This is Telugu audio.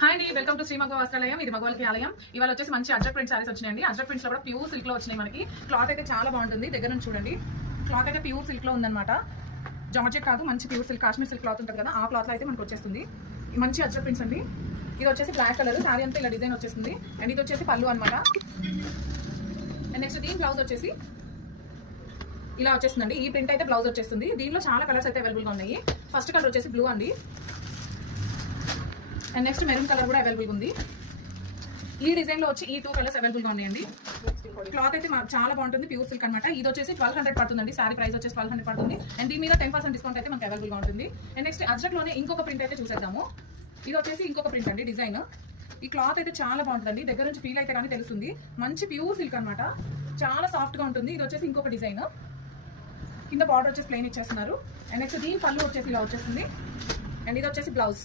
హాయ్ అండి, వెల్కమ్ టు శ్రీ మగ వస్త్రాలయం. ఇది మగవాళ్ళకి ఆలయం. ఇవాళ వచ్చేసి మంచి అజ్రక్ ప్రింట్ సారీస్ వచ్చినాయండి. అజ్రక్ ప్రింట్స్ లో కూడా ప్యూర్ సిల్క్ లో వచ్చినాయి. మనకి క్లాత్ అయితే చాలా బాగుంటుంది. దగ్గర నుంచి చూడండి, క్లాత్ అయితే ప్యూర్ సిల్క్ లో ఉందన్నమాట. జార్జెట్ కాదు, మంచి pure silk, Kashmir silk cloth ఉంటుంది కదా, ఆ క్లాత్ లో అయితే మనకు వచ్చేస్తుంది. మంచి అజ్రక్ ప్రింట్స్ అండి. ఇది వచ్చేసి బ్లాక్ కలర్, సారీ అంతా ఇలా డిజైన్ వచ్చేస్తుంది. అండ్ ఇది వచ్చేసి పళ్ళు అనమాట. అండ్ నెక్స్ట్ దీని బ్లౌజ్ వచ్చేసి ఇలా వచ్చేస్తుందండి. ఈ ప్రింట్ అయితే బ్లౌజ్ వచ్చేస్తుంది. దీనిలో చాలా కలర్స్ అయితే అవైలబుల్ గా ఉన్నాయి. ఫస్ట్ కలర్ వచ్చేసి బ్లూ అండి. అండ్ నెక్స్ట్ మెరూన్ కలర్ కూడా అవైలబుల్ ఉంది. ఈ డిజైన్ లో వచ్చి ఈ 2 కలర్స్ అవైలబుల్ గా ఉన్నాయండి. క్లాత్ అయితే చాలా బాగుంటుంది, ప్యూర్ సిల్క్ అనమాట. ఇది వచ్చేసి 1200 పడుతుందండి. సారీ ప్రైస్ వచ్చేసి 1200 పడుతుంది. అండ్ దీని మీద 10% డిస్కౌంట్ అయితే మనకి అవైలబుల్ గా ఉంటుంది. అండ్ నెక్స్ట్ అజ్రక్ లోనే ఇంకొక ప్రింట్ అయితే చూసేద్దాము. ఇది వచ్చేసి ఇంకొక ప్రింట్ అండి, డిజైన్. ఈ క్లాత్ అయితే చాలా బాగుంటుందండి. దగ్గర నుంచి ఫీల్ అయితే కానీ తెలుస్తుంది. మంచి ప్యూర్ సిల్క్ అనమాట, చాలా సాఫ్ట్ గా ఉంటుంది. ఇది వచ్చేసి ఇంకొక డిజైన్. కింద బార్డర్ వచ్చేసి ప్లెయిన్ ఇచ్చేస్తున్నారు. అండ్ నెక్స్ట్ దీని పళ్ళు వచ్చేసి ఇలా వచ్చేస్తుంది. అండ్ ఇది వచ్చేసి బ్లౌజ్.